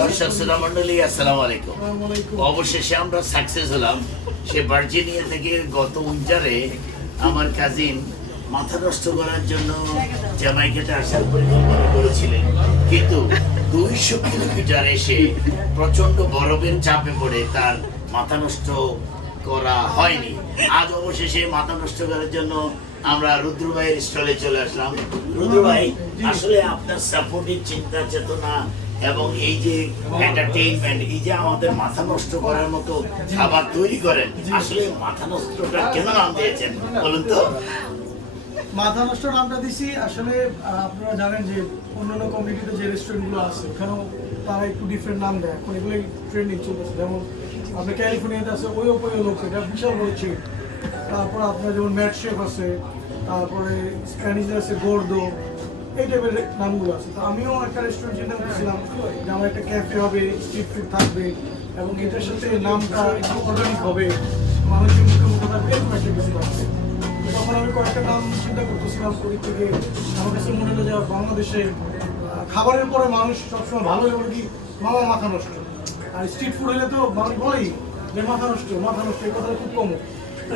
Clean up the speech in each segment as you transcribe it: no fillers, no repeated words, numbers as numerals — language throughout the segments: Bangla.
দর্শক শ্রোতা মণ্ডলী আসসালামু আলাইকুম। অবশেষে আমরা সাকসেস হলাম। সে ভার্জিনিয়া থেকে গত উইন্টারে আমার কাজিন মাথা নষ্ট করার জন্য জ্যামাইকাতে আসার পরিকল্পনা করেছিলেন, কিন্তু 200 কিলোমিটার এসে প্রচন্ড বরফের চাপে পড়ে তার মাথা নষ্ট করা হয়নি। আজ অবশেষে মাথা নষ্ট করার জন্য আমরা রুদ্র ভাইয়ের স্টলে চলে আসলাম। রুদ্র ভাই, আসলে আপনার সাপোর্টিভ চিন্তা চেতনা এবং এই যে এন্টারটেইনমেন্ট, এই যে আমাদের মাথা নষ্ট করার মতো খাবার তৈরি করেন, আসলে মাথা নষ্টটা কেন নাম দিয়েছেন বলুন তো? মাথা নষ্ট নামটা দিছি আসলে আপনারা জানেন যে অন্যান্য কমিউনিটিতে যে রেস্টুরেন্টগুলো আছে ওখানেও তারা একটু ডিফারেন্ট নাম দেয়। এখন এগুলোই ট্রেন্ডিং চলতেছে। যেমন আপনার ক্যালিফোর্নিয়াতে আছে ওই লোক, এটা বিশাল বড় চেন। তারপর আপনার যেমন ম্যাট শেফ আছে, তারপরে স্প্যানিশে আছে গোর্দো, এই টাইপের নামগুলো আছে। তো আমিও একটা রেস্টুরেন্ট চিন্তা করছিলাম যে আমার একটা ক্যাফে হবে, স্ট্রিট ফুড থাকবে এবং এটার সাথে নামটা একটু অর্গানিক হবে, মানুষের মুখে মুখে থাকবে, এরকম একটা কিছু আছে। তখন আমি কয়েকটা নাম চিন্তা করতেছিলাম ওই থেকে। আমার কাছে মনে হলো যে বাংলাদেশে খাবারের পরে মানুষ সবসময় ভালো হলে বলে কি মামা মাথা নষ্ট, আর স্ট্রিট ফুড হলে তো মানুষ বলেই যে মাথা নষ্ট এই কথা খুব কম।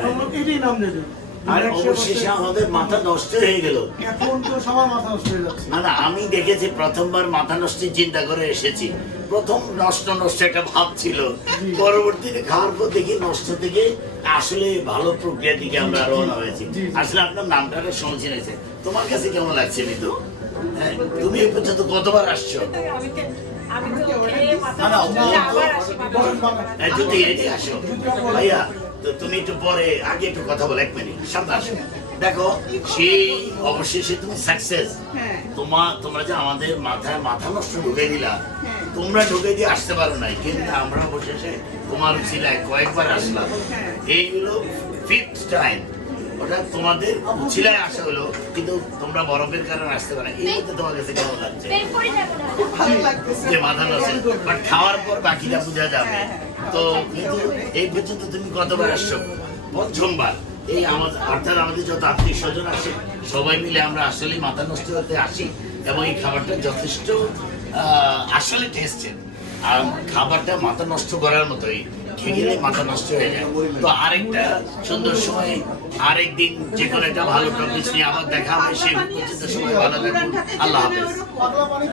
আমরা এটাই নাম দেবে। আর অবশেষে আমাদের মাথা নষ্ট হয়ে গেল। এখন তো সবার মাথা নষ্ট হয়ে যাচ্ছে। না, আমি দেখেছি প্রথমবার মাথা নষ্টের চিন্তা করে এসেছি। প্রথম নষ্ট একটা ভাব ছিল, পরবর্তীতে খাওয়ার পর দেখি নষ্ট থেকে আসলে ভালো প্রক্রিয়ার দিকে আমরা রওনা হয়েছি। আসলে আপনার নামটা শুনছি নিয়েছে। তোমার কাছে কেমন লাগছে মিতু? হ্যাঁ, তুমি এই পর্যন্ত কতবার আসছো? যদি এদিকে আসো ভাইয়া, তো তুমি একটু পরে আগে একটু কথা বলো, 1 মিনিট সামনে আসো। দেখো, সেই অবশেষে তুমি সাকসেস। তোমরা যে আমাদের মাথা নষ্ট ঢুকে দিলা, তোমরা ঢুকে দিয়ে আসতে পারো নাই, কিন্তু আমরা অবশেষে তোমার উচিলায় কয়েকবার আসলাম। এইগুলো 5th টাইম। ওটা তোমাদের উচিলায় আসা হলো, কিন্তু তোমরা বরফের কারণে আসতে পারো। এই মধ্যে তোমার কাছে কেমন লাগছে? যে মাথা নষ্ট, বাট খাওয়ার পর বাকিটা বোঝা যাবে। তো কিন্তু এই পর্যন্ত তুমি কতবার আসছো? 5মবার। এই অর্থাৎ আমাদের যত আত্মীয় স্বজন আছে সবাই মিলে আমরা আসলে মাথা নষ্ট করতে আসি, এবং এই খাবারটা যথেষ্ট আসলে টেস্টেড। আর খাবারটা মাথা নষ্ট করার মতোই, খেয়ে গেলে মাথা নষ্ট হয়ে যায়। তো আরেকটা সুন্দর সময়, আরেকদিন যে কোনো একটা ভালো টপিক নিয়ে আবার দেখা হবে। সেই পর্যন্ত সময় ভালো থাকুন। আল্লাহ হাফেজ।